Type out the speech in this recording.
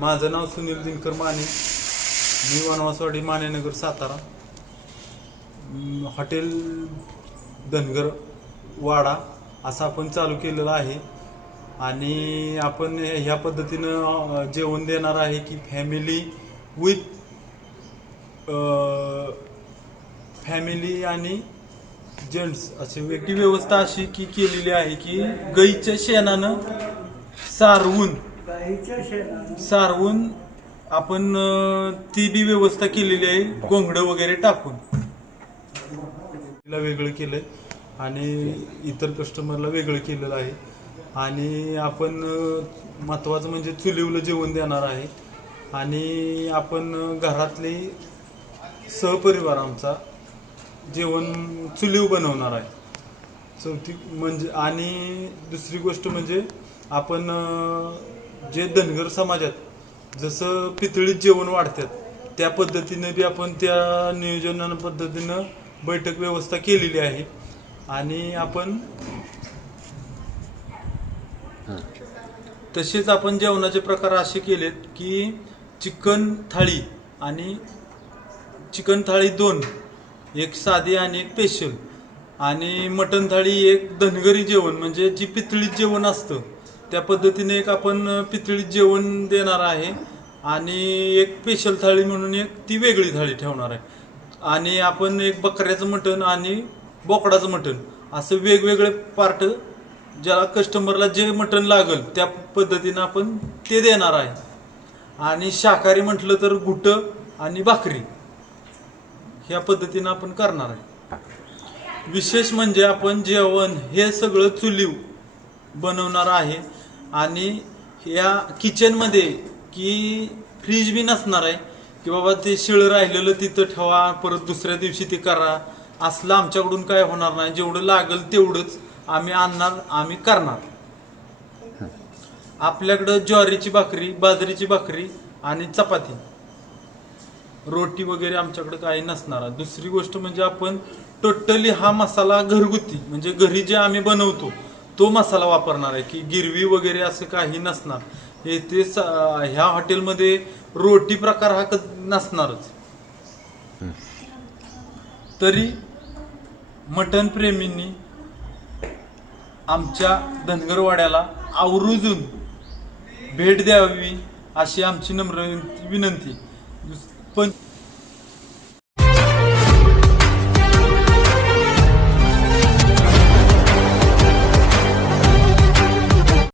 माझं नाव सुनील दिनकर माने, मी वनवासवाडी मानेनगर सातारा. हॉटेल धनगर वाडा असं आपण चालू केलेलं आहे आणि आपण ह्या पद्धतीनं जेवण देणार आहे की फॅमिली आणि जेंट्स अशी वेगळी व्यवस्था अशी की केलेली आहे की गाईच्या शेणानं सारवून आपण ती बी व्यवस्था केलेली आहे, गोंगडं वगैरे टाकून वेगळं केलंय आणि इतर कस्टमरला वेगळं केलेलं आहे. आणि आपण महत्त्वाचं म्हणजे चुलीवलं जेवण देणार आहे आणि आपण घरातले सहपरिवार आमचा जेवण चुलीव बनवणार आहे. चौथी म्हणजे आणि दुसरी गोष्ट म्हणजे आपण जे धनगर समाजात जसं पितळीत जेवण वाढतात त्या पद्धतीनं बी आपण त्या नियोजन पद्धतीनं बैठक व्यवस्था केलेली आहे. आणि आपण तसेच आपण जेवणाचे प्रकार असे केलेत की चिकन थाळी आणि चिकन थाळी 2, एक साधी आणि एक स्पेशल, आणि मटण थाळी एक धनगरी जेवण म्हणजे जी पितळीत जेवण असतं त्या पद्धतीने एक आपण पितळीत जेवण देणार आहे. आणि एक स्पेशल थाळी म्हणून एक ती वेगळी थाळी ठेवणार आहे. आणि आपण एक बकऱ्याचं मटण आणि बोकडाचं मटण असं वेगवेगळे पार्ट ज्याला कस्टमरला जे मटण लागेल त्या पद्धतीनं आपण ते देणार आहे. आणि शाकाहारी म्हटलं तर घुटं आणि भाकरी ह्या पद्धतीनं आपण करणार आहे. विशेष म्हणजे आपण जेवण हे सगळं चुलीव बनवणार आहे आणि या किचनमध्ये की फ्रीज बी नसणार आहे की बाबा ते शिळं राहिलेलं तिथं ठेवा परत दुसऱ्या दिवशी ते करा, असलं आमच्याकडून काय होणार नाही. जेवढं लागेल तेवढंच आम्ही आणणार, आम्ही करणार. आपल्याकडं ज्वारीची भाकरी, बाजरीची भाकरी आणि चपाती, रोटी वगैरे आमच्याकडे काही नसणार. दुसरी गोष्ट म्हणजे आपण टोटली हा मसाला घरगुती म्हणजे घरी जे आम्ही बनवतो तो मसाला वापरणार आहे की गिरवी वगैरे असं काही नसणार. हे ते ह्या हॉटेलमध्ये रोटी प्रकार हा नसणारच. तरी मटण प्रेमींनी आमच्या धनगरवाड्याला आवर्जून भेट द्यावी अशी आमची नम्र विनंती. पण